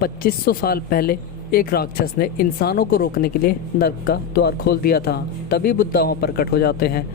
2500 साल पहले एक राक्षस ने इंसानों को रोकने के लिए नर्क का द्वार खोल दिया था। तभी बुद्धा वहाँ प्रकट हो जाते हैं।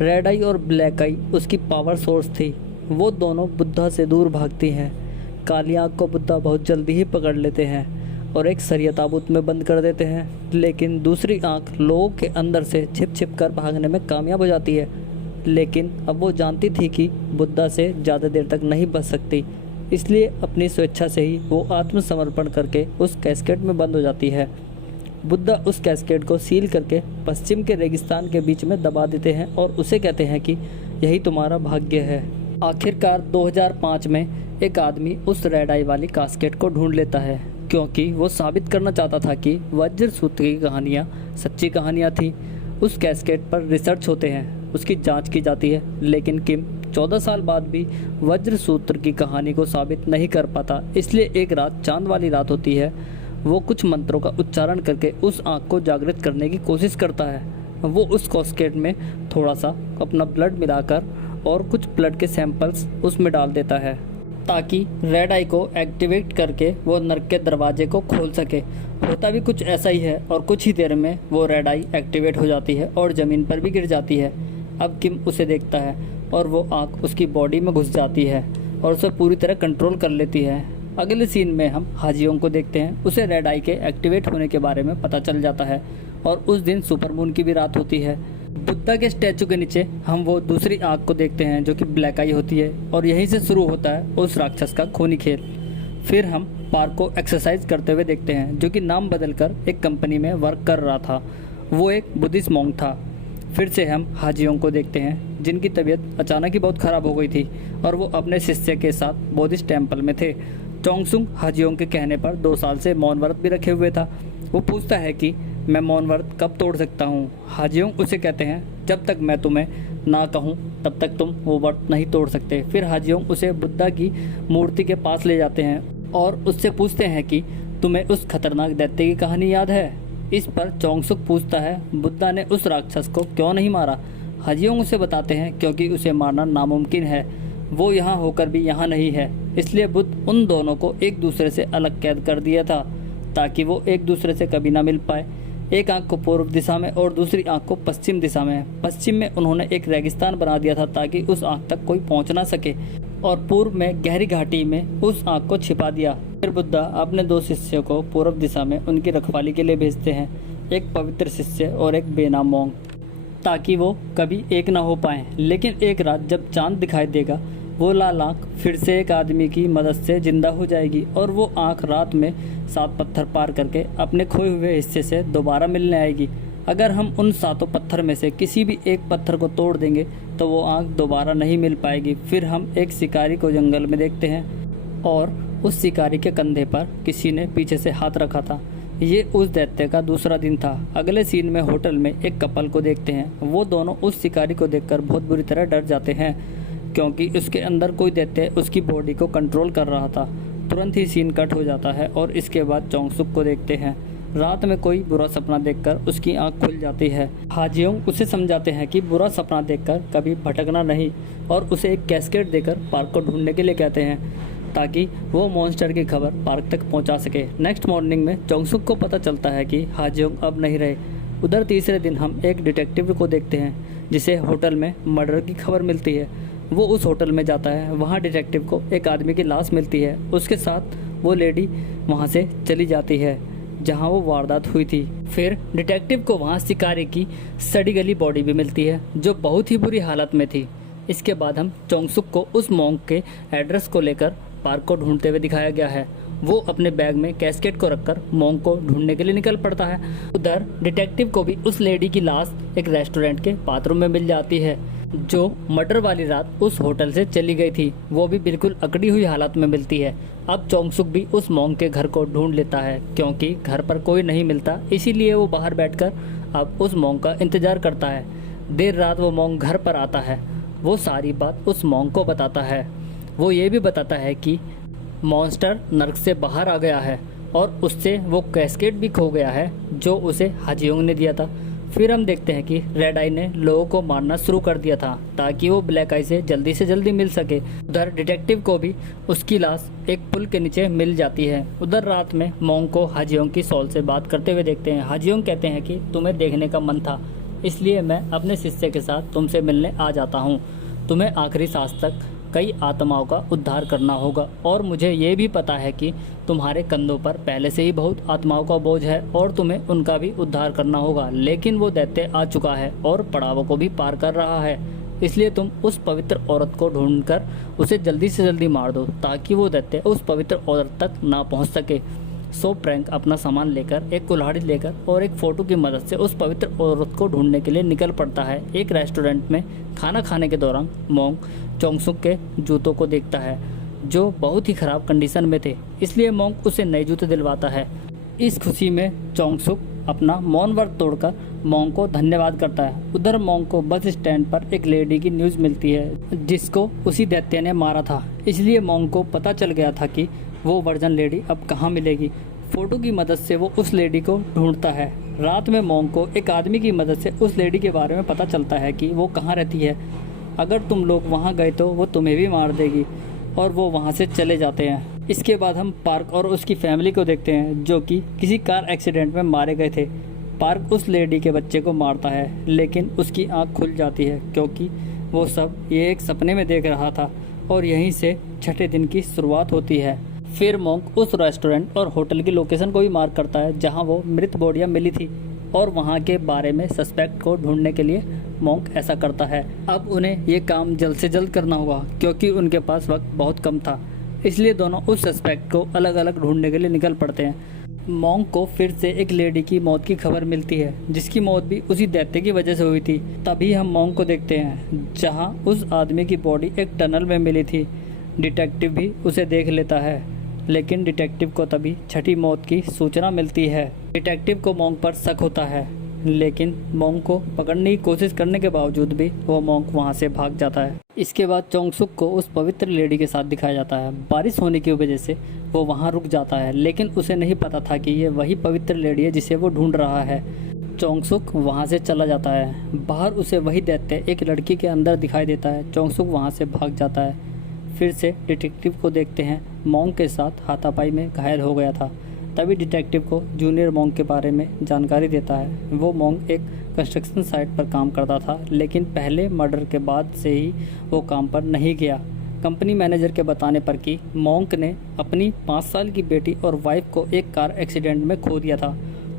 रेड आई और ब्लैक आई उसकी पावर सोर्स थी। वो दोनों बुद्धा से दूर भागती हैं। काली आँख को बुद्धा बहुत जल्दी ही पकड़ लेते हैं और एक सरिया ताबूत में बंद कर देते हैं, लेकिन दूसरी आँख लोगों के अंदर से छिप छिप कर भागने में कामयाब हो जाती है। लेकिन अब वो जानती थी कि बुद्धा से ज़्यादा देर तक नहीं बच सकती, इसलिए अपनी स्वेच्छा से ही वो आत्मसमर्पण करके उस कैस्केड में बंद हो जाती है। बुद्धा उस कैस्केड को सील करके पश्चिम के रेगिस्तान के बीच में दबा देते हैं और उसे कहते हैं कि यही तुम्हारा भाग्य है। आखिरकार 2005 में एक आदमी उस रेड आई वाली कैस्केड को ढूंढ लेता है, क्योंकि वो साबित करना चाहता था कि वज्र सूत्र की कहानियाँ सच्ची कहानियाँ थी। उस कैस्केड पर रिसर्च होते हैं, उसकी जांच की जाती है, लेकिन किम 14 साल बाद भी वज्र सूत्र की कहानी को साबित नहीं कर पाता। इसलिए एक रात, चांद वाली रात होती है, वो कुछ मंत्रों का उच्चारण करके उस आँख को जागृत करने की कोशिश करता है। वो उस कैस्केड में थोड़ा सा अपना ब्लड मिलाकर और कुछ ब्लड के सैंपल्स उसमें डाल देता है, ताकि रेड आई को एक्टिवेट करके वो नर्क के दरवाजे को खोल सके। होता भी कुछ ऐसा ही है और कुछ ही देर में वो रेड आई एक्टिवेट हो जाती है और ज़मीन पर भी गिर जाती है। अब किम उसे देखता है और वो आँख उसकी बॉडी में घुस जाती है और उसे पूरी तरह कंट्रोल कर लेती है। अगले सीन में हम हाजियों को देखते हैं। उसे रेड आई के एक्टिवेट होने के बारे में पता चल जाता है और उस दिन सुपरमून की भी रात होती है। बुद्धा के स्टैचू के नीचे हम वो दूसरी आँख को देखते हैं जो कि ब्लैक आई होती है और यहीं से शुरू होता है उस राक्षस का खूनी खेल। फिर हम पार्क को एक्सरसाइज करते हुए देखते हैं, जो कि नाम बदलकर एक कंपनी में वर्क कर रहा था। वो एक बुद्धिस्ट मॉन्क था। फिर से हम हाजियों को देखते हैं, जिनकी तबीयत अचानक ही बहुत ख़राब हो गई थी और वो अपने शिष्य के साथ बुद्धिस्ट टेम्पल में थे। चोंगसुंग हाजियों के कहने पर 2 साल से मौन व्रत भी रखे हुए था। वो पूछता है कि मैं मौन व्रत कब तोड़ सकता हूँ। हाजियों उसे कहते हैं, जब तक मैं तुम्हें ना कहूँ तब तक तुम वो व्रत नहीं तोड़ सकते। फिर हाजियों उसे बुद्धा की मूर्ति के पास ले जाते हैं और उससे पूछते हैं कि तुम्हें उस खतरनाक दैत्य की कहानी याद है। इस पर चोंगसुक पूछता है, बुद्धा ने उस राक्षस को क्यों नहीं मारा। हाजियों उसे बताते हैं, क्योंकि उसे मारना नामुमकिन है। वो यहाँ होकर भी यहाँ नहीं है, इसलिए बुद्ध उन दोनों को एक दूसरे से अलग कैद कर दिया था, ताकि वो एक दूसरे से कभी ना मिल पाए। एक आँख को पूर्व दिशा में और दूसरी आँख को पश्चिम दिशा में। पश्चिम में उन्होंने एक रेगिस्तान बना दिया था, ताकि उस आँख तक कोई पहुँच ना सके, और पूर्व में गहरी घाटी में उस आँख को छिपा दिया। फिर बुद्धा अपने 2 शिष्यों को पूर्व दिशा में उनकी रखवाली के लिए भेजते हैं, एक पवित्र शिष्य और एक बेनाम मॉन्क, ताकि वो कभी एक ना हो पाएं। लेकिन एक रात जब चांद दिखाई देगा, वो लाल आँख फिर से एक आदमी की मदद से जिंदा हो जाएगी और वो आँख रात में 7 पत्थर पार करके अपने खोए हुए हिस्से से दोबारा मिलने आएगी। अगर हम उन 7 पत्थर में से किसी भी एक पत्थर को तोड़ देंगे तो वो आँख दोबारा नहीं मिल पाएगी। फिर हम एक शिकारी को जंगल में देखते हैं और उस शिकारी के कंधे पर किसी ने पीछे से हाथ रखा था। ये उस दैत्य का दूसरा दिन था। अगले सीन में होटल में एक कपल को देखते हैं। वो दोनों उस शिकारी को देखकर बहुत बुरी तरह डर जाते हैं, क्योंकि उसके अंदर कोई दैत्य उसकी बॉडी को कंट्रोल कर रहा था। तुरंत ही सीन कट हो जाता है और इसके बाद चोंगसुक को देखते हैं। रात में कोई बुरा सपना देखकर उसकी आंख खुल जाती है। हाजियों उसे समझाते हैं कि बुरा सपना देखकर कभी भटकना नहीं और उसे एक कैस्केड देकर पार्क को ढूंढने के लिए कहते हैं, ताकि वो मॉन्स्टर की खबर पार्क तक पहुंचा सके। नेक्स्ट मॉर्निंग में चोंगसुक को पता चलता है कि हाजियों अब नहीं रहे। उधर तीसरे दिन हम एक डिटेक्टिव को देखते हैं, जिसे होटल में मर्डर की खबर मिलती है। वो उस होटल में जाता है। वहाँ डिटेक्टिव को एक आदमी की लाश मिलती है। उसके साथ वो लेडी वहाँ से चली जाती है जहाँ वो वारदात हुई थी। फिर डिटेक्टिव को वहाँ शिकारी की सड़ी गली बॉडी भी मिलती है, जो बहुत ही बुरी हालत में थी। इसके बाद हम चोंगसुक को उस मॉन्क के एड्रेस को लेकर पार्क को ढूंढते हुए दिखाया गया है। वो अपने बैग में कैस्केट को रखकर मॉन्क को ढूंढने के लिए निकल पड़ता है। उधर डिटेक्टिव को भी उस लेडी की लाश एक रेस्टोरेंट के बाथरूम में मिल जाती है, जो मर्डर वाली रात उस होटल से चली गई थी। वो भी बिल्कुल अकड़ी हुई हालत में मिलती है। अब चोंगसुक भी उस मॉन्क के घर को ढूंढ लेता है, क्योंकि घर पर कोई नहीं मिलता। इसीलिए वो बाहर बैठकर अब उस मॉन्क का इंतजार करता है। देर रात वो मॉन्क घर पर आता है। वो सारी बात उस मॉन्क को बताता है। वो ये भी बताता है कि मॉन्स्टर नर्क से बाहर आ गया है और उससे वो कैस्केड भी खो गया है, जो उसे हाजियोंग ने दिया था। फिर हम देखते हैं कि रेड आई ने लोगों को मारना शुरू कर दिया था ताकि वो ब्लैक आई से जल्दी मिल सके। उधर डिटेक्टिव को भी उसकी लाश एक पुल के नीचे मिल जाती है। उधर रात में मोंग को हाजियोंग की सॉल से बात करते हुए देखते हैं। हाजियोंग कहते हैं कि तुम्हें देखने का मन था, इसलिए मैं अपने शिष्य के साथ तुमसे मिलने आ जाता हूँ। तुम्हें आखिरी सांस तक कई आत्माओं का उद्धार करना होगा और मुझे ये भी पता है कि तुम्हारे कंधों पर पहले से ही बहुत आत्माओं का बोझ है और तुम्हें उनका भी उद्धार करना होगा, लेकिन वो दैत्य आ चुका है और पड़ावों को भी पार कर रहा है। इसलिए तुम उस पवित्र औरत को ढूंढकर उसे जल्दी से जल्दी मार दो ताकि वो दैत्य उस पवित्र औरत तक ना पहुंच सके। सो प्रैंक अपना सामान लेकर, एक कुल्हाड़ी लेकर और एक फ़ोटो की मदद से उस पवित्र औरत को ढूंढने के लिए निकल पड़ता है। एक रेस्टोरेंट में खाना खाने के दौरान मोंग चोंगसुक के जूतों को देखता है जो बहुत ही ख़राब कंडीशन में थे, इसलिए मोंग उसे नए जूते दिलवाता है। इस खुशी में चोंगसुक अपना मौन व्रत तोड़कर मोंग को धन्यवाद करता है। उधर मोंग को बस स्टैंड पर एक लेडी की न्यूज़ मिलती है जिसको उसी दैत्य ने मारा था, इसलिए मोंग को पता चल गया था कि वो वर्जन लेडी अब कहाँ मिलेगी। फोटो की मदद से वो उस लेडी को ढूंढता है। रात में मोंग को एक आदमी की मदद से उस लेडी के बारे में पता चलता है कि वो कहाँ रहती है। अगर तुम लोग वहाँ गए तो वो तुम्हें भी मार देगी, और वो वहाँ से चले जाते हैं। इसके बाद हम पार्क और उसकी फैमिली को देखते हैं जो कि किसी कार एक्सीडेंट में मारे गए थे। पार्क उस लेडी के बच्चे को मारता है, लेकिन उसकी आँख खुल जाती है क्योंकि वो सब ये एक सपने में देख रहा था, और यहीं से छठे दिन की शुरुआत होती है। फिर मोंग उस रेस्टोरेंट और होटल की लोकेशन को भी मार्क करता है जहां वो मृत बॉडियां मिली थी, और वहां के बारे में सस्पेक्ट को ढूंढने के लिए मोंग ऐसा करता है। अब उन्हें ये काम जल्द से जल्द करना होगा क्योंकि उनके पास वक्त बहुत कम था, इसलिए दोनों उस सस्पेक्ट को अलग अलग ढूंढने के लिए निकल पड़ते हैं। मोंग को फिर से एक लेडी की मौत की खबर मिलती है जिसकी मौत भी उसी दैत्य की वजह से हुई थी। तभी हम मोंग को देखते हैं जहाँ उस आदमी की बॉडी एक टनल में मिली थी। डिटेक्टिव भी उसे देख लेता है, लेकिन डिटेक्टिव को तभी छठी मौत की सूचना मिलती है। डिटेक्टिव को मोंग पर शक होता है, लेकिन मोंग को पकड़ने की कोशिश करने के बावजूद भी वो मोंग वहां से भाग जाता है। इसके बाद चोंगसुक को उस पवित्र लेडी के साथ दिखाया जाता है। बारिश होने की वजह से वो वहां रुक जाता है, लेकिन उसे नहीं पता था कि ये वही पवित्र लेडी है जिसे वो ढूंढ रहा है। चोंगसुक वहां से चला जाता है। बाहर उसे वही दैत्य एक लड़की के अंदर दिखाई देता है। चोंगसुक वहां से भाग जाता है। फिर से डिटेक्टिव को देखते हैं मोंग के साथ हाथापाई में घायल हो गया था। तभी डिटेक्टिव को जूनियर मोंग के बारे में जानकारी देता है। वो मोंग एक कंस्ट्रक्शन साइट पर काम करता था, लेकिन पहले मर्डर के बाद से ही वो काम पर नहीं गया। कंपनी मैनेजर के बताने पर कि मोंग ने अपनी 5 साल की बेटी और वाइफ को एक कार एक्सीडेंट में खो दिया था,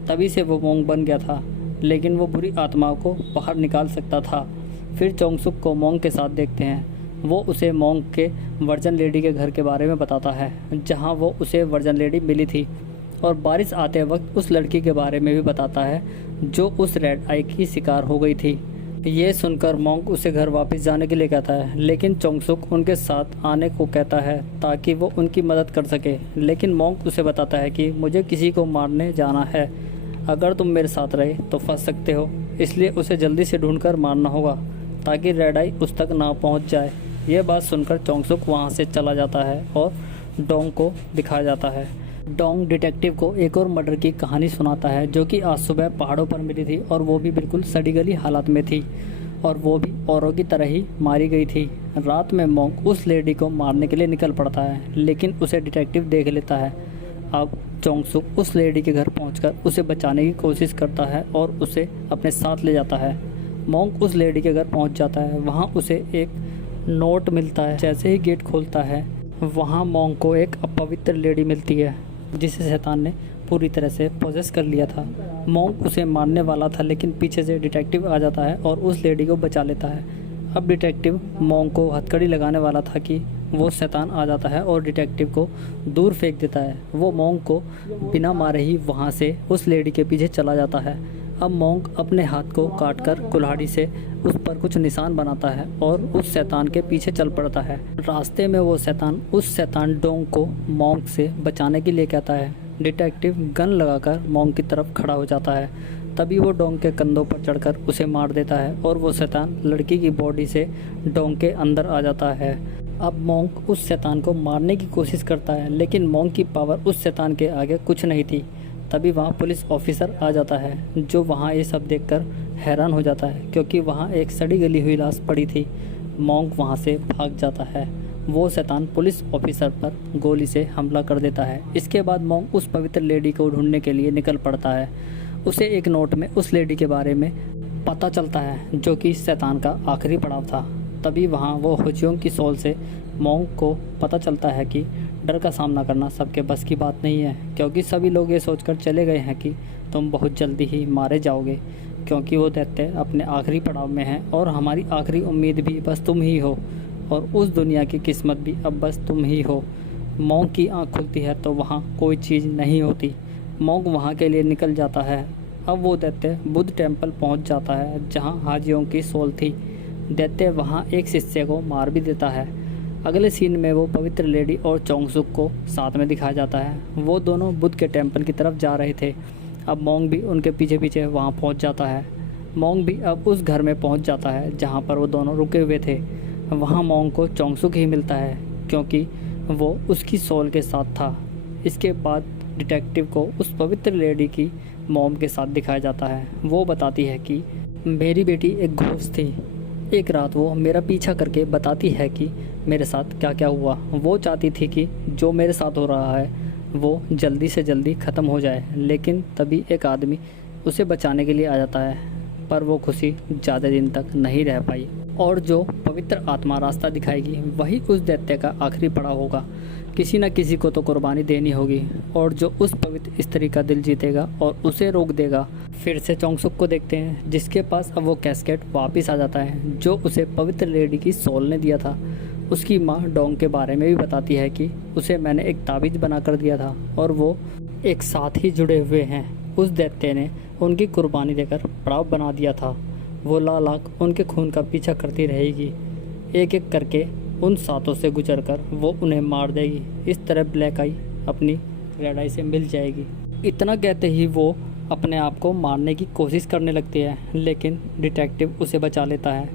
तभी से वो मोंग बन गया था, लेकिन वो बुरी आत्माओं को बाहर निकाल सकता था। फिर चोंगसुक को मोंग के साथ देखते हैं। वो उसे मोंग के वर्जन लेडी के घर के बारे में बताता है जहां वो उसे वर्जन लेडी मिली थी, और बारिश आते वक्त उस लड़की के बारे में भी बताता है जो उस रेड आई की शिकार हो गई थी। ये सुनकर मोंग उसे घर वापस जाने के लिए कहता है, लेकिन चोंगसुक उनके साथ आने को कहता है ताकि वो उनकी मदद कर सके। लेकिन मोंग उसे बताता है कि मुझे किसी को मारने जाना है, अगर तुम मेरे साथ रहे तो फंस सकते हो, इसलिए उसे जल्दी से ढूंढकर मारना होगा ताकि रेड आई उस तक ना पहुंच जाए। यह बात सुनकर चोंगसुक वहां से चला जाता है और डोंग को दिखाया जाता है। डोंग डिटेक्टिव को एक और मर्डर की कहानी सुनाता है जो कि आज सुबह पहाड़ों पर मिली थी, और वो भी बिल्कुल सड़ी गली हालत में थी, और वो भी औरों की तरह ही मारी गई थी। रात में मोंग उस लेडी को मारने के लिए निकल पड़ता है, लेकिन उसे डिटेक्टिव देख लेता है। अब चोंगसुक उस लेडी के घर पहुंचकर उसे बचाने की कोशिश करता है और उसे अपने साथ ले जाता है। मोंग उस लेडी के घर पहुंच जाता है। वहां उसे एक नोट मिलता है। जैसे ही गेट खोलता है, वहां मोंग को एक अपवित्र लेडी मिलती है जिसे शैतान ने पूरी तरह से पोजेस कर लिया था। मोंग उसे मारने वाला था, लेकिन पीछे से डिटेक्टिव आ जाता है और उस लेडी को बचा लेता है। अब डिटेक्टिव मोंग को हथकड़ी लगाने वाला था कि वो शैतान आ जाता है और डिटेक्टिव को दूर फेंक देता है। वो मोंग को बिना मारे ही वहाँ से उस लेडी के पीछे चला जाता है। अब मोंग अपने हाथ को काटकर कुल्हाड़ी से उस पर कुछ निशान बनाता है और उस शैतान के पीछे चल पड़ता है। रास्ते में वो शैतान उस शैतान डोंग को मोंग से बचाने के लिए कहता है। डिटेक्टिव गन लगाकर मोंग की तरफ खड़ा हो जाता है। तभी वो डोंग के कंधों पर चढ़कर उसे मार देता है और वो शैतान लड़की की बॉडी से डोंग के अंदर आ जाता है। अब मोंग उस शैतान को मारने की कोशिश करता है, लेकिन मोंग की पावर उस शैतान के आगे कुछ नहीं थी। तभी वहाँ पुलिस ऑफिसर आ जाता है जो वहाँ ये सब देखकर हैरान हो जाता है क्योंकि वहाँ एक सड़ी गली हुई लाश पड़ी थी। मॉन्क वहाँ से भाग जाता है। वो शैतान पुलिस ऑफिसर पर गोली से हमला कर देता है। इसके बाद मॉन्क उस पवित्र लेडी को ढूंढने के लिए निकल पड़ता है। उसे एक नोट में उस लेडी के बारे में पता चलता है जो कि शैतान का आखिरी पड़ाव था। तभी वहाँ वो हुजियोंग की सोल से मॉन्क को पता चलता है कि डर का सामना करना सबके बस की बात नहीं है, क्योंकि सभी लोग ये सोचकर चले गए हैं कि तुम बहुत जल्दी ही मारे जाओगे, क्योंकि वो दैत्य अपने आखिरी पड़ाव में हैं और हमारी आखिरी उम्मीद भी बस तुम ही हो और उस दुनिया की किस्मत भी अब बस तुम ही हो। मॉन्क की आँख खुलती है तो वहाँ कोई चीज़ नहीं होती। मॉन्क वहाँ के लिए निकल जाता है। अब वो दैत्य बुद्ध टेम्पल पहुँच जाता है जहाँ हाजियों की सोल थी। दैत्य वहाँ एक शिष्य को मार भी देता है। अगले सीन में वो पवित्र लेडी और चोंगसुक को साथ में दिखाया जाता है। वो दोनों बुद्ध के टेम्पल की तरफ जा रहे थे। अब मॉन्क भी उनके पीछे पीछे वहाँ पहुँच जाता है। मॉन्क भी अब उस घर में पहुँच जाता है जहाँ पर वो दोनों रुके हुए थे। वहाँ मॉन्क को चोंगसुक ही मिलता है क्योंकि वो उसकी सोल के साथ था। इसके बाद डिटेक्टिव को उस पवित्र लेडी की मॉम के साथ दिखाया जाता है। वो बताती है कि मेरी बेटी एक घोस्ट थी। एक रात वो मेरा पीछा करके बताती है कि मेरे साथ क्या क्या हुआ। वो चाहती थी कि जो मेरे साथ हो रहा है वो जल्दी से जल्दी ख़त्म हो जाए, लेकिन तभी एक आदमी उसे बचाने के लिए आ जाता है। पर वो खुशी ज़्यादा दिन तक नहीं रह पाई और जो पवित्र आत्मा रास्ता दिखाएगी वही उस दैत्य का आखिरी पड़ाव होगा। किसी न किसी को तो कुर्बानी देनी होगी और जो उस पवित्र स्त्री का दिल जीतेगा और उसे रोक देगा। फिर से चोंगसुक को देखते हैं जिसके पास अब वो कैस्केट वापस आ जाता है जो उसे पवित्र लेडी की सोल ने दिया था। उसकी माँ डोंग के बारे में भी बताती है कि उसे मैंने एक ताबीज़ बना कर दिया था और वो एक साथ ही जुड़े हुए हैं। उस दैत्य ने उनकी कुर्बानी देकर पड़ाव बना दिया था। वो लाल आँख उनके खून का पीछा करती रहेगी। एक एक करके उन सातों से गुजरकर वो उन्हें मार देगी। इस तरह ब्लैक आई अपनी रेड आई से मिल जाएगी। इतना कहते ही वो अपने आप को मारने की कोशिश करने लगती है, लेकिन डिटेक्टिव उसे बचा लेता है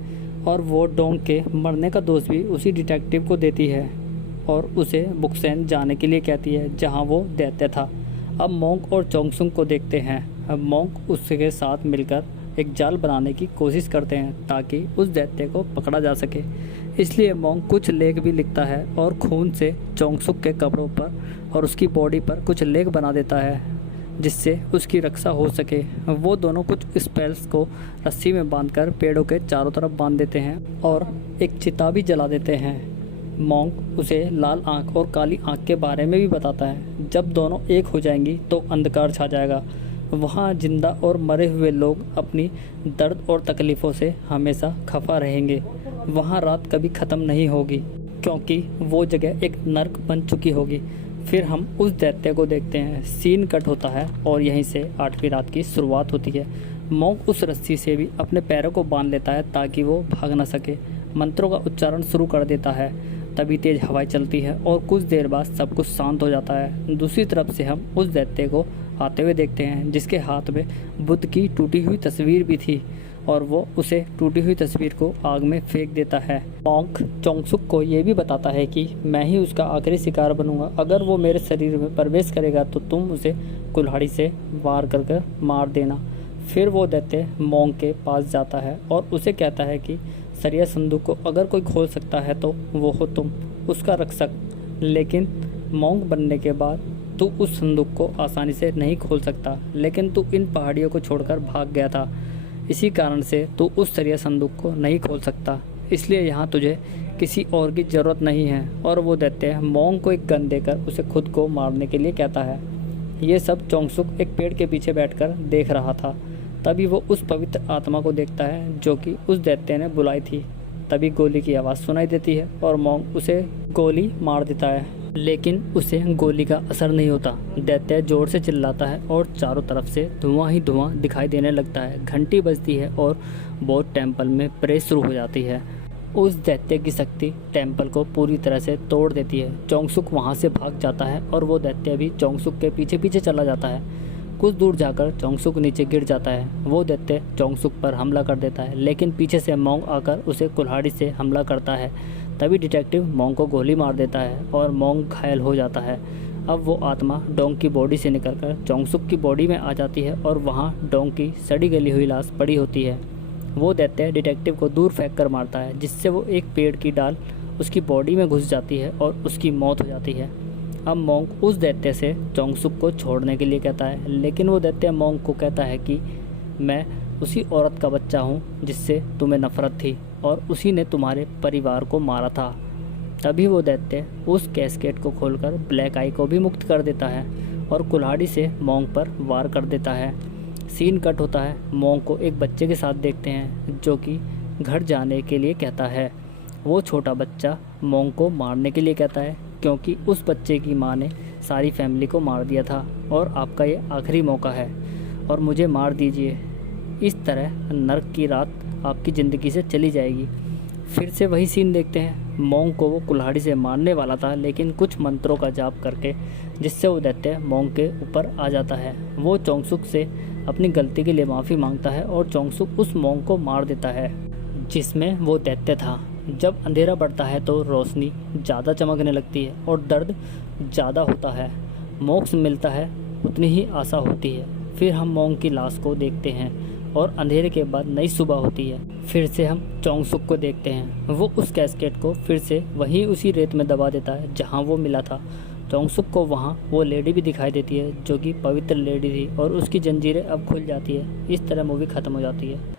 और वो डोंग के मरने का दोष भी उसी डिटेक्टिव को देती है और उसे बुक्सेन जाने के लिए कहती है जहाँ वो दैत्य था। अब मॉन्क और चोंगसुक को देखते हैं। अब मॉन्क उसके साथ मिलकर एक जाल बनाने की कोशिश करते हैं ताकि उस दैत्य को पकड़ा जा सके। इसलिए मॉन्क कुछ लेख भी लिखता है और खून से चोंगसुक के कपड़ों पर और उसकी बॉडी पर कुछ लेख बना देता है जिससे उसकी रक्षा हो सके। वो दोनों कुछ स्पेल्स को रस्सी में बांधकर पेड़ों के चारों तरफ बांध देते हैं और एक चिता भी जला देते हैं। मॉन्क उसे लाल आँख और काली आँख के बारे में भी बताता है। जब दोनों एक हो जाएंगी तो अंधकार छा जाएगा। वहाँ जिंदा और मरे हुए लोग अपनी दर्द और तकलीफ़ों से हमेशा खफा रहेंगे। वहाँ रात कभी ख़त्म नहीं होगी क्योंकि वो जगह एक नर्क बन चुकी होगी। फिर हम उस दैत्य को देखते हैं। सीन कट होता है और यहीं से 8वीं रात की शुरुआत होती है। मॉन्क उस रस्सी से भी अपने पैरों को बांध लेता है ताकि वो भाग न सके। मंत्रों का उच्चारण शुरू कर देता है। तभी तेज़ हवाएं चलती है और कुछ देर बाद सब कुछ शांत हो जाता है। दूसरी तरफ से हम उस दैत्य को आते हुए देखते हैं जिसके हाथ में बुद्ध की टूटी हुई तस्वीर भी थी और वो उसे टूटी हुई तस्वीर को आग में फेंक देता है। मॉन्क चोंगसुक को ये भी बताता है कि मैं ही उसका आखिरी शिकार बनूंगा। अगर वो मेरे शरीर में प्रवेश करेगा तो तुम उसे कुल्हाड़ी से वार कर मार देना। फिर वो दैत्य मॉन्क के पास जाता है और उसे कहता है कि सरिया संदूक को अगर कोई खोल सकता है तो वो हो तुम, उसका रक्षक। लेकिन मॉन्क बनने के बाद तू उस संदूक को आसानी से नहीं खोल सकता, लेकिन तू इन पहाड़ियों को छोड़कर भाग गया था। इसी कारण से तू उस सरिया संदूक को नहीं खोल सकता, इसलिए यहाँ तुझे किसी और की ज़रूरत नहीं है। और वो दैत्य मॉन्क को एक गन देकर उसे खुद को मारने के लिए कहता है। ये सब चोंगसुक एक पेड़ के पीछे बैठकर देख रहा था। तभी वो उस पवित्र आत्मा को देखता है जो कि उस दैत्य ने बुलाई थी। तभी गोली की आवाज़ सुनाई देती है और मॉन्क उसे गोली मार देता है, लेकिन उसे गोली का असर नहीं होता। दैत्य जोर से चिल्लाता है और चारों तरफ से धुआं ही धुआं दिखाई देने लगता है। घंटी बजती है और बोध टेम्पल में प्रे शुरू हो जाती है। उस दैत्य की शक्ति टेम्पल को पूरी तरह से तोड़ देती है। चोंगसुक वहाँ से भाग जाता है और वो दैत्य भी चोंगसुक के पीछे पीछे चला जाता है। कुछ दूर जाकर चोंगसुक नीचे गिर जाता है। वो दैत्य चोंगसुक पर हमला कर देता है, लेकिन पीछे से मॉन्क आकर उसे कुल्हाड़ी से हमला करता है। तभी डिटेक्टिव मॉन्क को गोली मार देता है और मॉन्क घायल हो जाता है। अब वो आत्मा डोंग की बॉडी से निकलकर चोंगसुक की बॉडी में आ जाती है और वहाँ डोंग की सड़ी गली हुई लाश पड़ी होती है। वो दैत्य डिटेक्टिव को दूर फेंक कर मारता है, जिससे वो एक पेड़ की डाल उसकी बॉडी में घुस जाती है और उसकी मौत हो जाती है। अब मोंग उस दैत्य से चोंगसुक को छोड़ने के लिए कहता है, लेकिन वो दैत्य मोंग को कहता है कि मैं उसी औरत का बच्चा हूँ जिससे तुम्हें नफरत थी और उसी ने तुम्हारे परिवार को मारा था। तभी वो दैत्य उस कैस्केट को खोलकर ब्लैक आई को भी मुक्त कर देता है और कुल्हाड़ी से मोंग पर वार कर देता है। सीन कट होता है। मोंग को एक बच्चे के साथ देखते हैं जो कि घर जाने के लिए कहता है। वो छोटा बच्चा मोंग को मारने के लिए कहता है क्योंकि उस बच्चे की माँ ने सारी फैमिली को मार दिया था और आपका ये आखिरी मौका है और मुझे मार दीजिए। इस तरह नर्क की रात आपकी ज़िंदगी से चली जाएगी। फिर से वही सीन देखते हैं। मोंग को वो कुल्हाड़ी से मारने वाला था, लेकिन कुछ मंत्रों का जाप करके जिससे वो दैत्य मोंग के ऊपर आ जाता है। वो चोंगसुक से अपनी गलती के लिए माफ़ी मांगता है और चोंगसुक उस मोंग को मार देता है जिसमें वो दैत्य था। जब अंधेरा बढ़ता है तो रोशनी ज़्यादा चमकने लगती है और दर्द ज़्यादा होता है। मोक्ष मिलता है उतनी ही आशा होती है। फिर हम मोंग की लाश को देखते हैं और अंधेरे के बाद नई सुबह होती है। फिर से हम चोंगसुक को देखते हैं। वो उस कैस्केट को फिर से वहीं उसी रेत में दबा देता है जहाँ वो मिला था। चोंगसुक को वहाँ वो लेडी भी दिखाई देती है जो कि पवित्र लेडी थी और उसकी जंजीरें अब खुल जाती है। इस तरह मूवी ख़त्म हो जाती है।